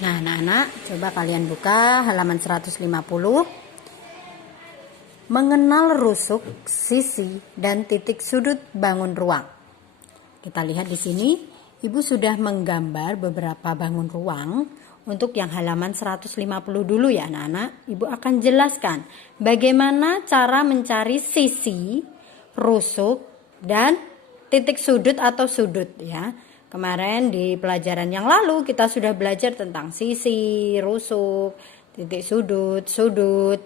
Nah, anak-anak, coba kalian buka halaman 150. Mengenal rusuk, sisi, dan titik sudut bangun ruang. Kita lihat di sini, Ibu sudah menggambar beberapa bangun ruang. Untuk yang halaman 150 dulu ya anak-anak, Ibu akan jelaskan bagaimana cara mencari sisi, rusuk, dan titik sudut atau sudut ya. Kemarin di pelajaran yang lalu kita sudah belajar tentang sisi, rusuk, titik sudut, sudut.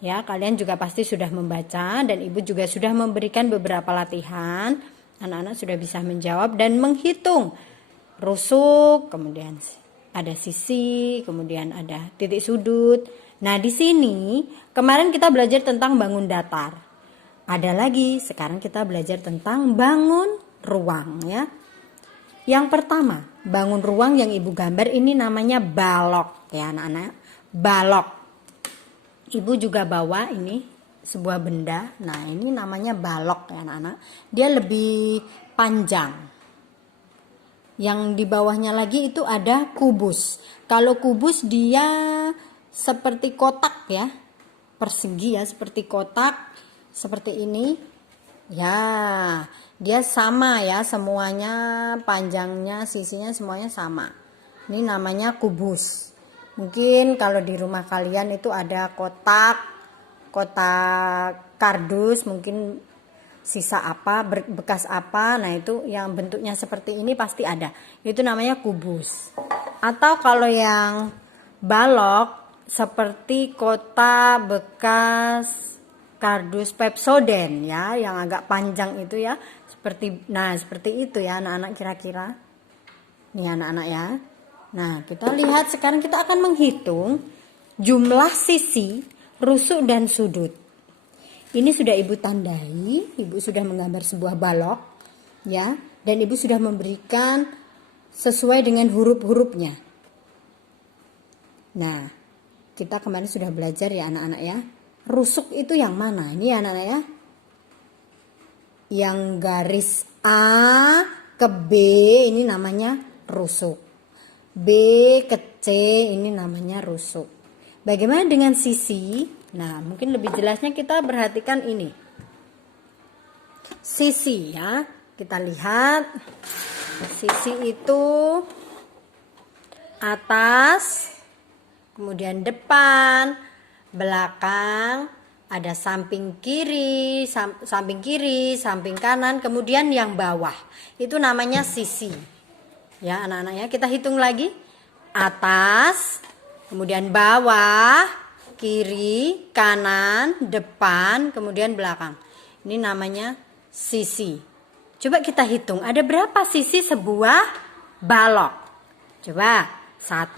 Ya, kalian juga pasti sudah membaca dan Ibu juga sudah memberikan beberapa latihan. Anak-anak sudah bisa menjawab dan menghitung rusuk, kemudian ada sisi, kemudian ada titik sudut. Nah, di sini kemarin kita belajar tentang bangun datar. Ada lagi, sekarang kita belajar tentang bangun ruang ya. Yang pertama, bangun ruang yang Ibu gambar ini namanya balok ya anak-anak. Balok. Ibu juga bawa ini sebuah benda. Nah, ini namanya balok ya anak-anak. Dia lebih panjang. Yang di bawahnya lagi itu ada kubus. Kalau kubus dia seperti kotak ya. Persegi ya, seperti kotak. Seperti ini. Ya, dia sama ya, semuanya panjangnya, sisinya semuanya sama. Ini namanya kubus. Mungkin kalau di rumah kalian itu ada kotak kardus, mungkin sisa apa, bekas apa. Nah, itu yang bentuknya seperti ini pasti ada. Itu namanya kubus. Atau kalau yang balok seperti kotak bekas kardus Pepsodent ya, yang agak panjang itu ya, seperti itu ya anak-anak kira-kira. Nih anak-anak ya. Nah, kita lihat sekarang kita akan menghitung jumlah sisi, rusuk dan sudut. Ini sudah Ibu tandai, Ibu sudah menggambar sebuah balok ya, dan Ibu sudah memberikan sesuai dengan huruf-hurufnya. Nah, kita kemarin sudah belajar ya anak-anak ya. Rusuk itu yang mana? Ini anak-anak ya. Yang garis A ke B ini namanya rusuk. B ke C ini namanya rusuk. Bagaimana dengan sisi? Nah, mungkin lebih jelasnya kita perhatikan ini. Sisi ya. Kita lihat. Sisi itu atas, kemudian depan, belakang, ada samping kiri, samping kanan, kemudian yang bawah. Itu namanya sisi. Ya, anak-anak ya, kita hitung lagi. Atas, kemudian bawah, kiri, kanan, depan, kemudian belakang. Ini namanya sisi. Coba kita hitung, ada berapa sisi sebuah balok? Coba, 1.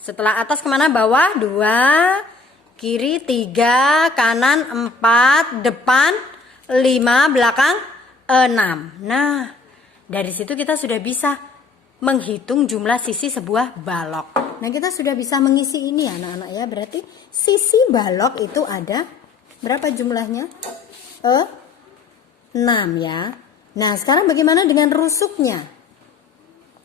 Setelah atas kemana? Bawah 2, kiri 3, kanan 4, depan 5, belakang 6. Nah, dari situ kita sudah bisa menghitung jumlah sisi sebuah balok. Nah, kita sudah bisa mengisi ini ya anak-anak ya. Berarti sisi balok itu ada berapa jumlahnya? 6 ya. Nah, sekarang bagaimana dengan rusuknya?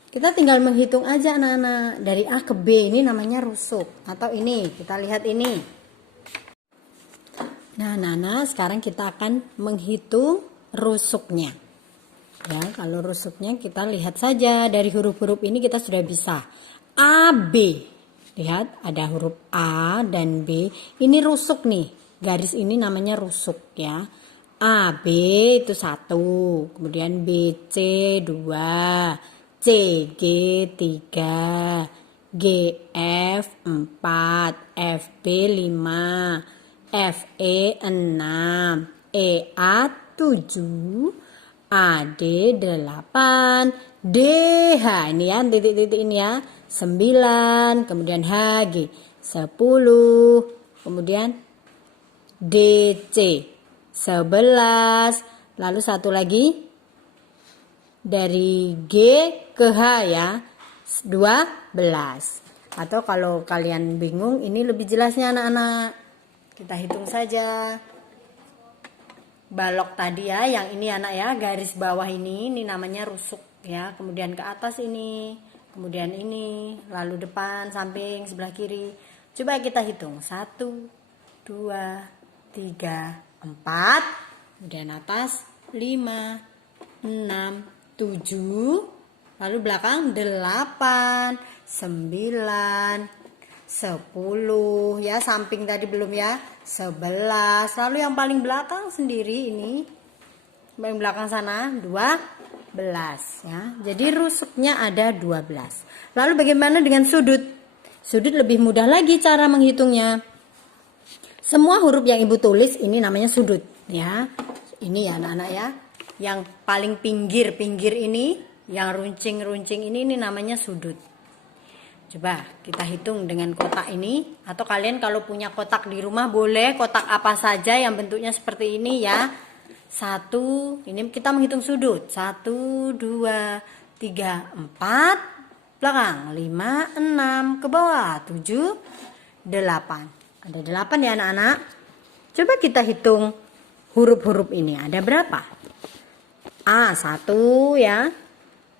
Kita tinggal menghitung aja anak-anak. Dari A ke B ini namanya rusuk. Atau ini, kita lihat ini. Nah, anak-anak, sekarang kita akan menghitung rusuknya. Ya, kalau rusuknya kita lihat saja. Dari huruf-huruf ini kita sudah bisa. A, B. Lihat, ada huruf A dan B. Ini rusuk nih. Garis ini namanya rusuk ya. A, B itu 1. Kemudian B, C 2. C, G 3, G, F 4, F, B 5, F, E 6, E, A 7, A, D 8, D, H ini ya, titik-titik ini ya, 9, kemudian H, G 10, kemudian D, C 11, lalu satu lagi dari G ke H ya, 12. Atau kalau kalian bingung, ini lebih jelasnya anak-anak. Kita hitung saja. Balok tadi ya, yang ini anak ya, garis bawah ini namanya rusuk ya. Kemudian ke atas ini, kemudian ini, lalu depan, samping, sebelah kiri. Coba kita hitung. 1, 2, 3, 4. Kemudian atas 5, 6, 7. Lalu belakang 8, 9, 10. Ya, samping tadi belum ya. 11. Lalu yang paling belakang sendiri ini. Paling belakang sana 12 ya. Jadi rusuknya ada 12. Lalu bagaimana dengan sudut? Sudut lebih mudah lagi cara menghitungnya. Semua huruf yang Ibu tulis ini namanya sudut ya. Ini ya anak-anak ya. Yang paling pinggir ini, yang runcing-runcing ini namanya sudut. Coba kita hitung dengan kotak ini. Atau kalian kalau punya kotak di rumah boleh kotak apa saja yang bentuknya seperti ini ya. 1, ini kita menghitung sudut. 1, 2, 3, 4. Belakang 5, 6. Ke bawah 7, 8. Ada 8 ya anak-anak. Coba kita hitung huruf-huruf ini. Ada berapa? A 1 ya.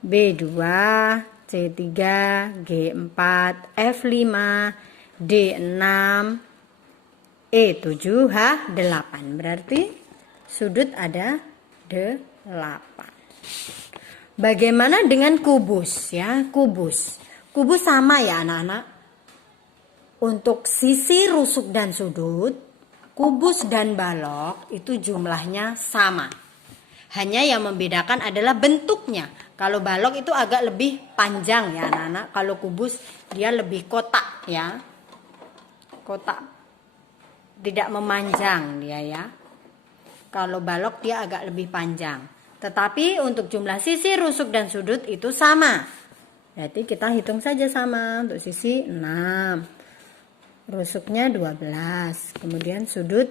B 2. C 3. G 4. F 5. D 6. E 7. H 8. Berarti sudut ada 8. Bagaimana dengan kubus ya? Kubus sama ya anak-anak. Untuk sisi rusuk dan sudut, kubus dan balok itu jumlahnya sama. Hanya yang membedakan adalah bentuknya. Kalau balok itu agak lebih panjang ya anak-anak. Kalau kubus dia lebih kotak ya. Kotak. Tidak memanjang dia ya. Kalau balok dia agak lebih panjang. Tetapi untuk jumlah sisi rusuk dan sudut itu sama. Berarti kita hitung saja sama. Untuk sisi 6. Rusuknya 12, kemudian sudut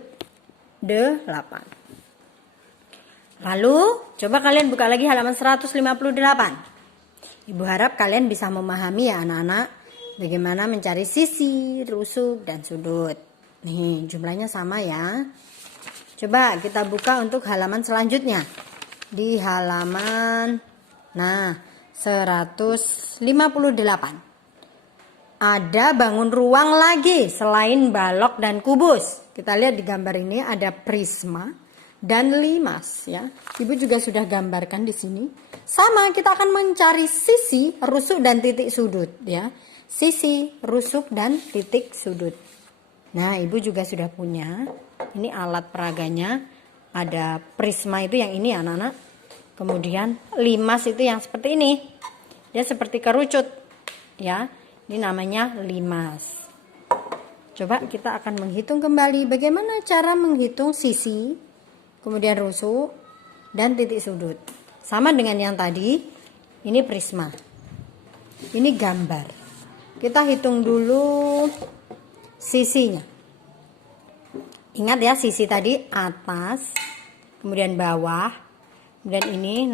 8. Lalu coba kalian buka lagi halaman 158. Ibu harap kalian bisa memahami ya anak-anak bagaimana mencari sisi, rusuk, dan sudut. Nih jumlahnya sama ya. Coba kita buka untuk halaman selanjutnya. Di halaman 158. Ada bangun ruang lagi selain balok dan kubus. Kita lihat di gambar ini ada prisma dan limas ya. Ibu juga sudah gambarkan di sini. Sama, kita akan mencari sisi, rusuk dan titik sudut ya. Sisi, rusuk dan titik sudut. Nah, Ibu juga sudah punya. Ini alat peraganya. Ada prisma itu yang ini anak-anak. Kemudian limas itu yang seperti ini. Dia seperti kerucut ya. Ini namanya limas. Coba kita akan menghitung kembali bagaimana cara menghitung sisi, kemudian rusuk, dan titik sudut. Sama dengan yang tadi, ini prisma. Ini gambar. Kita hitung dulu sisinya. Ingat ya, sisi tadi atas, kemudian bawah, kemudian ini,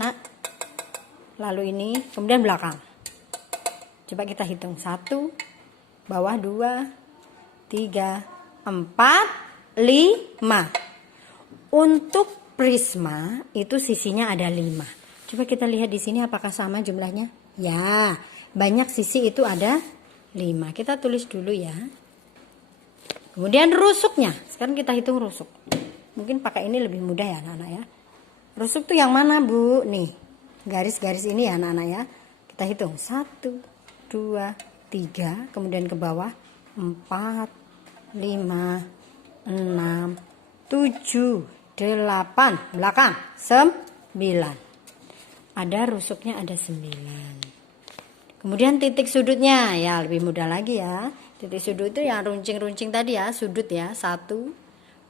lalu ini, kemudian belakang. Coba kita hitung 1, bawah 2, 3, 4, 5. Untuk prisma itu sisinya ada 5. Coba kita lihat di sini apakah sama jumlahnya? Ya, banyak sisi itu ada 5. Kita tulis dulu ya. Kemudian rusuknya. Sekarang kita hitung rusuk. Mungkin pakai ini lebih mudah ya anak-anak ya. Rusuk tuh yang mana Bu? Nih, garis-garis ini ya anak-anak ya. Kita hitung 1, 2, 3, kemudian ke bawah 4, 5, 6, 7, 8, belakang 9. Ada rusuknya ada 9. Kemudian titik sudutnya ya lebih mudah lagi ya. Titik sudut itu yang runcing-runcing tadi ya, sudut ya. 1,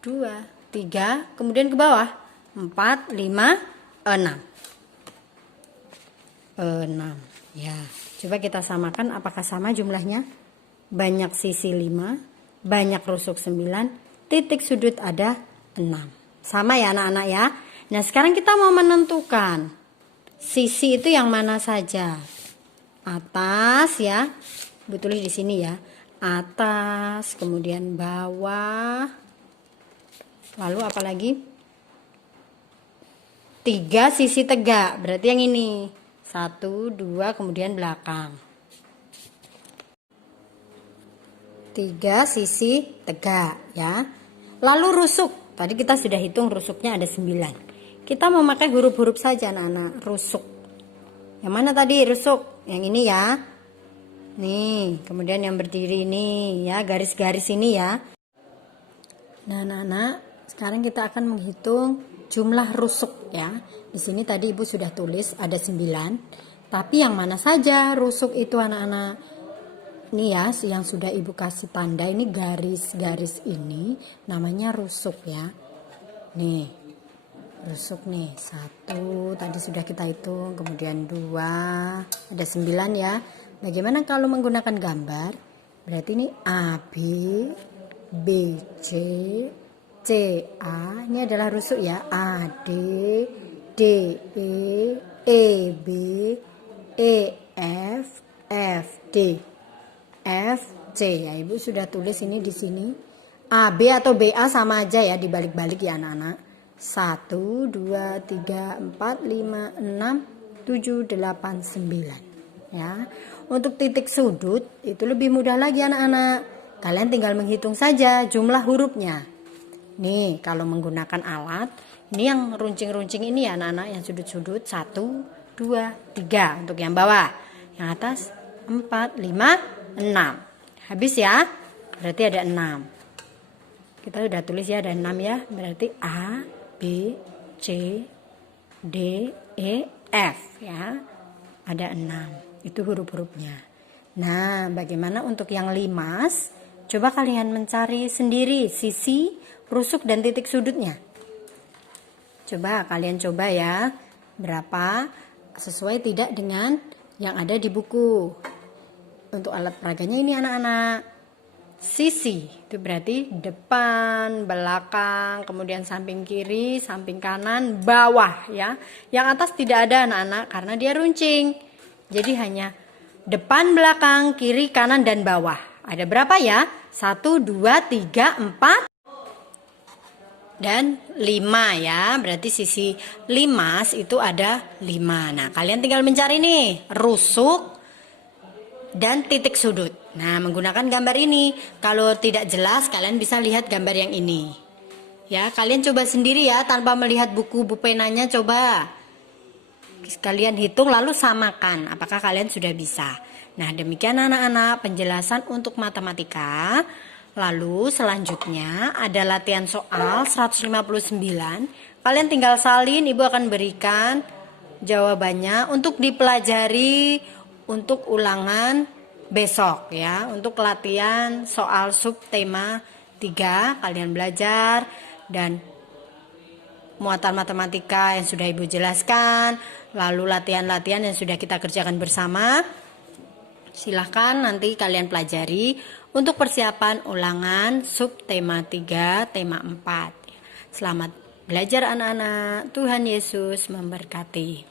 2, 3, kemudian ke bawah 4, 5, 6. 6 ya. Coba kita samakan apakah sama jumlahnya. Banyak sisi 5, banyak rusuk 9, titik sudut ada 6. Sama ya anak-anak ya. Nah sekarang kita mau menentukan sisi itu yang mana saja. Atas ya, betul di sini ya. Atas, kemudian bawah. Lalu apa lagi? 3 sisi tegak, berarti yang ini. 1, 2, kemudian belakang. 3 sisi tegak ya. Lalu rusuk, tadi kita sudah hitung rusuknya ada 9. Kita memakai huruf-huruf saja anak-anak. Rusuk. Yang mana tadi rusuk? Yang ini ya. Nih, kemudian yang berdiri ini ya, garis-garis ini ya. Nah, anak-anak, sekarang kita akan menghitung jumlah rusuk ya. Di sini tadi Ibu sudah tulis ada 9. Tapi yang mana saja rusuk itu anak-anak? Ini ya, yang sudah Ibu kasih tanda ini garis-garis ini namanya rusuk ya. Nih, rusuk nih. 1 tadi sudah kita hitung, kemudian 2, ada 9 ya. Bagaimana kalau menggunakan gambar? Berarti ini A, B, B, C, C, A. Ini adalah rusuk ya. A, D, D, E, B, E, F, F, D, F, C. Ya, Ibu sudah tulis ini di sini. A, B atau BA sama aja ya, dibalik-balik ya anak-anak. 1, 2, 3, 4, 5, 6, 7, 8, 9 ya. Untuk titik sudut itu lebih mudah lagi anak-anak. Kalian tinggal menghitung saja jumlah hurufnya. Nih, kalau menggunakan alat, ini yang runcing-runcing ini ya anak-anak, yang sudut-sudut 1, 2, 3 untuk yang bawah. Yang atas 4, 5, 6. Habis ya. Berarti ada 6. Kita sudah tulis ya, ada 6 ya. Berarti A, B, C, D, E, F ya. Ada 6. Itu huruf-hurufnya. Nah, bagaimana untuk yang limas? Coba kalian mencari sendiri sisi, rusuk, dan titik sudutnya. Coba kalian coba ya. Berapa sesuai tidak dengan yang ada di buku. Untuk alat peraganya ini anak-anak. Sisi itu berarti depan, belakang, kemudian samping kiri, samping kanan, bawah ya. Yang atas tidak ada anak-anak karena dia runcing. Jadi hanya depan, belakang, kiri, kanan, dan bawah. Ada berapa ya? 1, 2, 3, 4, dan 5 ya. Berarti sisi limas itu ada 5. Nah, kalian tinggal mencari nih rusuk dan titik sudut. Nah, menggunakan gambar ini. Kalau tidak jelas, kalian bisa lihat gambar yang ini. Ya, kalian coba sendiri ya, tanpa melihat buku penanya, coba. Kalian hitung lalu samakan. Apakah kalian sudah bisa? Nah, demikian anak-anak penjelasan untuk matematika. Lalu selanjutnya ada latihan soal 159. Kalian tinggal salin, Ibu akan berikan jawabannya untuk dipelajari untuk ulangan besok ya. Untuk latihan soal subtema 3 kalian belajar, dan muatan matematika yang sudah Ibu jelaskan, lalu latihan-latihan yang sudah kita kerjakan bersama. Silahkan nanti kalian pelajari untuk persiapan ulangan subtema 3 tema 4. Selamat belajar anak-anak. Tuhan Yesus memberkati.